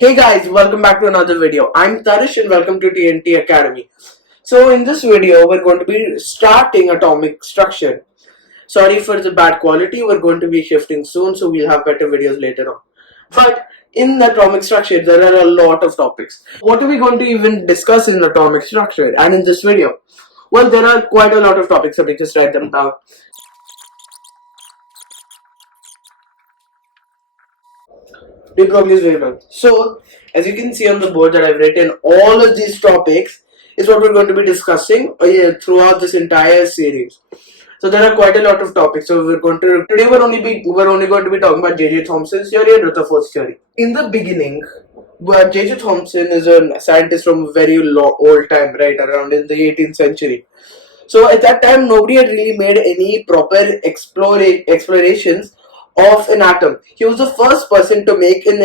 Hey guys, welcome back to another video. I'm Tarish and welcome to TNT Academy. So in this video, we're going to be starting atomic structure. Sorry for the bad quality, we're going to be shifting soon, so we'll have better videos later on. But in atomic structure, there are a lot of topics. What are we going to even discuss in atomic structure and in this video? Well, there are quite a lot of topics, so we just write them down. Probably very well. So, as you can see on the board that I've written, all of these topics is what we're going to be discussing throughout this entire series. So there are quite a lot of topics. So today we're only going to be talking about J.J. Thompson's theory and Rutherford's theory. In the beginning, J.J. Thompson is a scientist from a very old time, right around in the 18th century. So at that time, nobody had really made any proper explorations of an atom. He was the first person to make to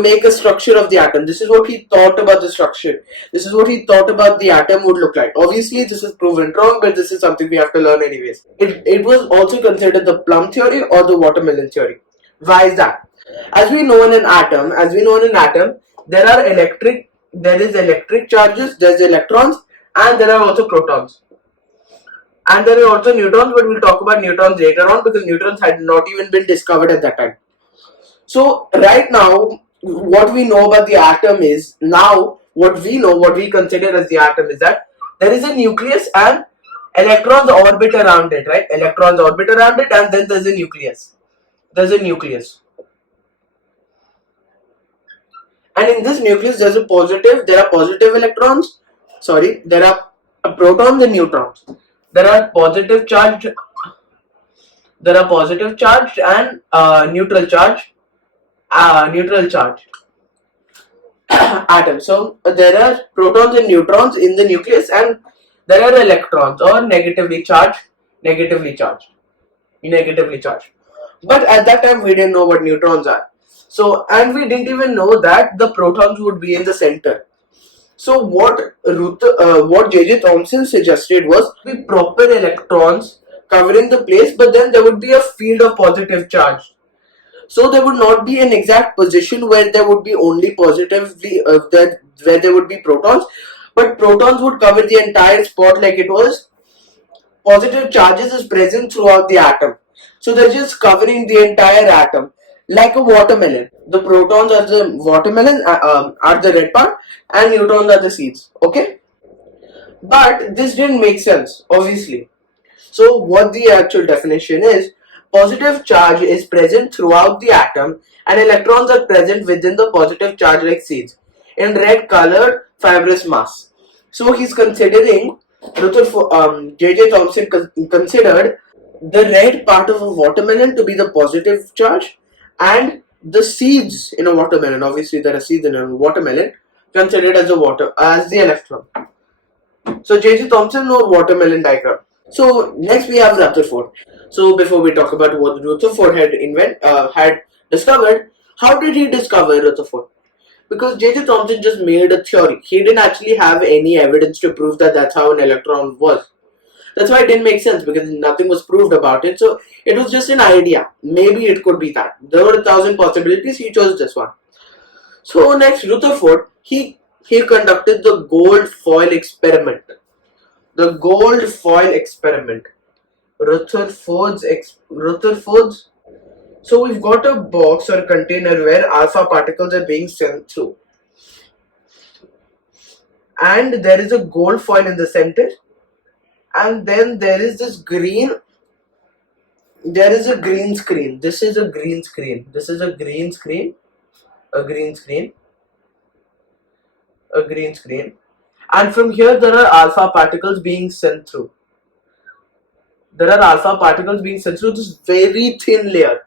make a structure of the atom. This is what he thought about the structure. This is what he thought about the atom would look like. Obviously, this is proven wrong, but this is something we have to learn anyways. It was also considered the plum theory or the watermelon theory. Why is that? As we know in an atom, there is electric charges, there's electrons, and there are also protons. And there are also neutrons, but we'll talk about neutrons later on because neutrons had not even been discovered at that time. So right now, what we know about the atom is, what we consider as the atom is that there is a nucleus and electrons orbit around it, right? Electrons orbit around it, and then there's a nucleus. There's a nucleus. And in this nucleus, there are positive electrons. There are protons and neutrons. There are positive charged and neutral charge atoms. So there are protons and neutrons in the nucleus, and there are electrons or negatively charged. But at that time we didn't know what neutrons are. So, and we didn't even know that the protons would be in the center. So what J.J. Thompson suggested was be proper electrons covering the place, but then there would be a field of positive charge. So there would not be an exact position where there would be only where there would be protons, but protons would cover the entire spot like it was. Positive charges is present throughout the atom. So they're just covering the entire atom like a watermelon. The protons are the watermelon, are the red part, and neutrons are the seeds. Okay, but this didn't make sense, obviously. So what the actual definition is: positive charge is present throughout the atom, and electrons are present within the positive charge like seeds in red colored fibrous mass. So he's considering J.J. Thompson considered the red part of a watermelon to be the positive charge, and the seeds in a watermelon, obviously there are seeds in a watermelon, considered as the electron. So J.J. Thompson or watermelon diagram. So next we have Rutherford. So before we talk about what Rutherford had discovered, how did he discover Rutherford? Because J.J. Thompson just made a theory. He didn't actually have any evidence to prove that that's how an electron was. That's why it didn't make sense, because nothing was proved about it. So it was just an idea. Maybe it could be that. There were 1,000 possibilities. He chose this one. So next, Rutherford, he conducted the gold foil experiment. The gold foil experiment. Rutherford's. So we've got a box or container where alpha particles are being sent through. And there is a gold foil in the center. And then there is this green. There is a green screen. This is a green screen. This is a green screen. A green screen. A green screen. And from here there are alpha particles being sent through. There are alpha particles being sent through this very thin layer.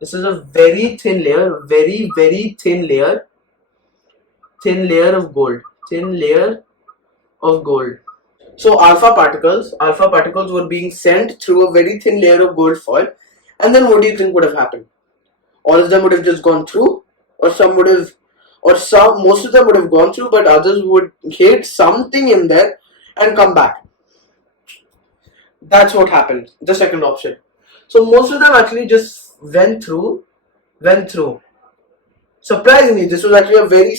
This is a very thin layer. Very, very thin layer. Thin layer of gold. Thin layer of gold. So alpha particles were being sent through a very thin layer of gold foil, and then what do you think would have happened? All of them would have just gone through, or most of them would have gone through, but others would hit something in there and come back. That's what happened. The second option. So most of them actually just went through. Surprisingly, this was actually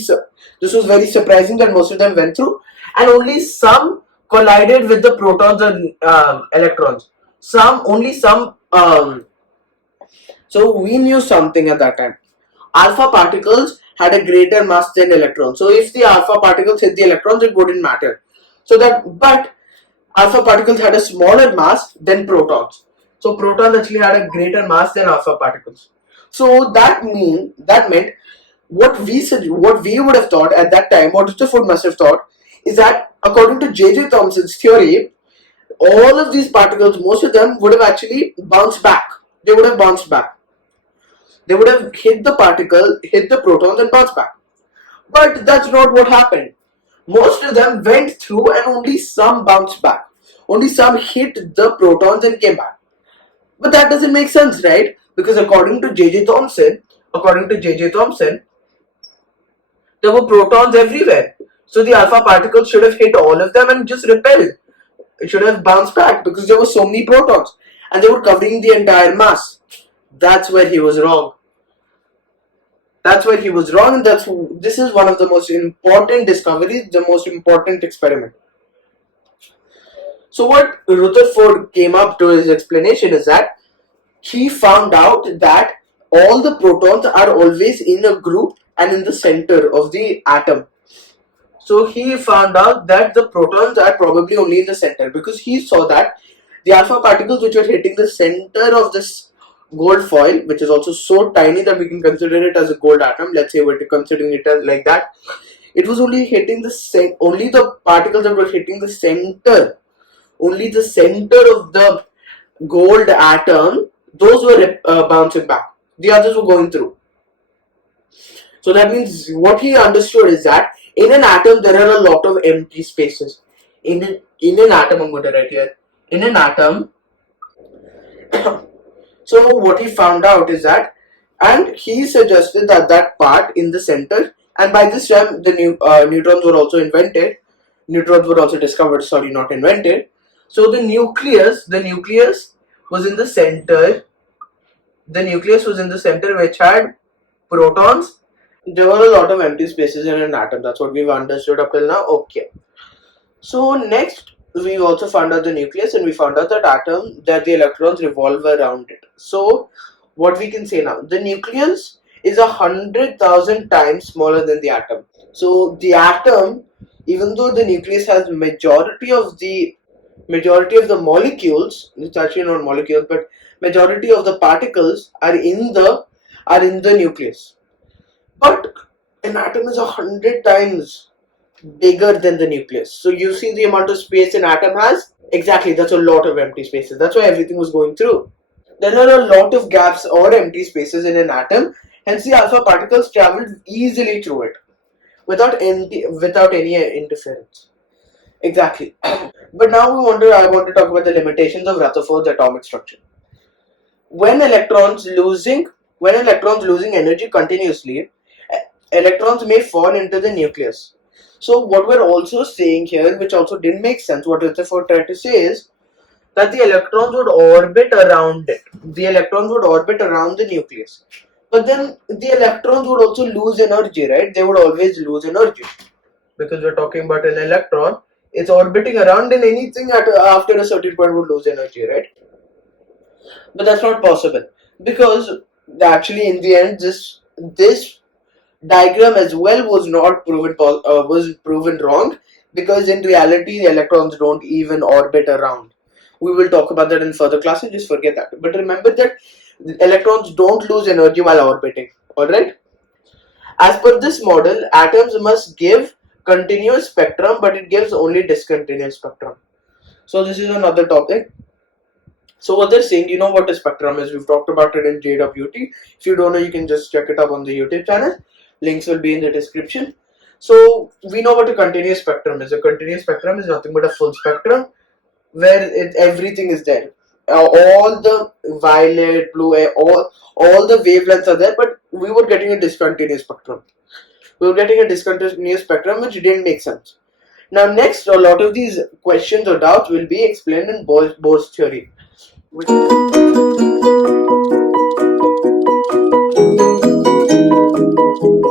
this was very surprising that most of them went through, and only some collided with the protons and electrons. Only some. So we knew something at that time. Alpha particles had a greater mass than electrons. So if the alpha particles hit the electrons, it wouldn't matter. But alpha particles had a smaller mass than protons. So protons actually had a greater mass than alpha particles. So that meant what we would have thought at that time, what Rutherford must have thought, is that according to J.J. Thomson's theory, all of these particles, most of them would have actually bounced back. They would have bounced back. They would have hit the particle, hit the protons, and bounced back. But that's not what happened. Most of them went through and only some bounced back. Only some hit the protons and came back. But that doesn't make sense, right? Because according to J.J. Thomson, there were protons everywhere. So the alpha particles should have hit all of them and just repelled. It should have bounced back because there were so many protons and they were covering the entire mass. That's where he was wrong. And this is one of the most important discoveries, the most important experiment. So what Rutherford came up to his explanation is that he found out that all the protons are always in a group and in the center of the atom. So he found out that the protons are probably only in the center, because he saw that the alpha particles which were hitting the center of this gold foil, which is also so tiny that we can consider it as a gold atom, let's say we're considering it as like that, it was only hitting only the particles that were hitting the center, only the center of the gold atom, those were bouncing back. The others were going through. So that means what he understood is that in an atom there are a lot of empty spaces. In an atom, I'm going to write here. In an atom, so what he found out is that, and he suggested that part in the center, and by this time the neutrons were also invented. Neutrons were also discovered. Sorry, not invented. So the nucleus was in the center. The nucleus was in the center, which had protons. There were a lot of empty spaces in an atom. That's what we've understood up till now. Okay. So next, we also found out the nucleus, and we found out that the electrons revolve around it. So what we can say now, the nucleus is 100,000 times smaller than the atom. So the atom, even though the nucleus has majority of the molecules, it's actually not molecules, but majority of the particles are in the nucleus. But an atom is 100 times bigger than the nucleus. So you see the amount of space an atom has? Exactly, that's a lot of empty spaces. That's why everything was going through. There are a lot of gaps or empty spaces in an atom, hence the alpha particles traveled easily through it without any interference. Exactly. But now I want to talk about the limitations of Rutherford's atomic structure. When electrons losing energy continuously, electrons may fall into the nucleus. So what we're also saying here, which also didn't make sense, what Rutherford tried to say is that the electrons would orbit around it. The electrons would orbit around the nucleus. But then the electrons would also lose energy, right? They would always lose energy. Because we're talking about an electron, it's orbiting around, and anything after a certain point would lose energy, right? But that's not possible, because actually in the end this diagram as well was proven wrong, because in reality the electrons don't even orbit around. We will talk about that in further classes, just forget that. But remember that electrons don't lose energy while orbiting. Alright? As per this model, atoms must give continuous spectrum, but it gives only discontinuous spectrum. So this is another topic. So what they're saying, you know what a spectrum is. We've talked about it in JWT. If you don't know, you can just check it up on the YouTube channel. Links will be in the description. So we know what a continuous spectrum is. A continuous spectrum is nothing but a full spectrum where everything is there. All the violet, blue, all the wavelengths are there, but we were getting a discontinuous spectrum. Which didn't make sense. Now next, a lot of these questions or doubts will be explained in Bohr's theory.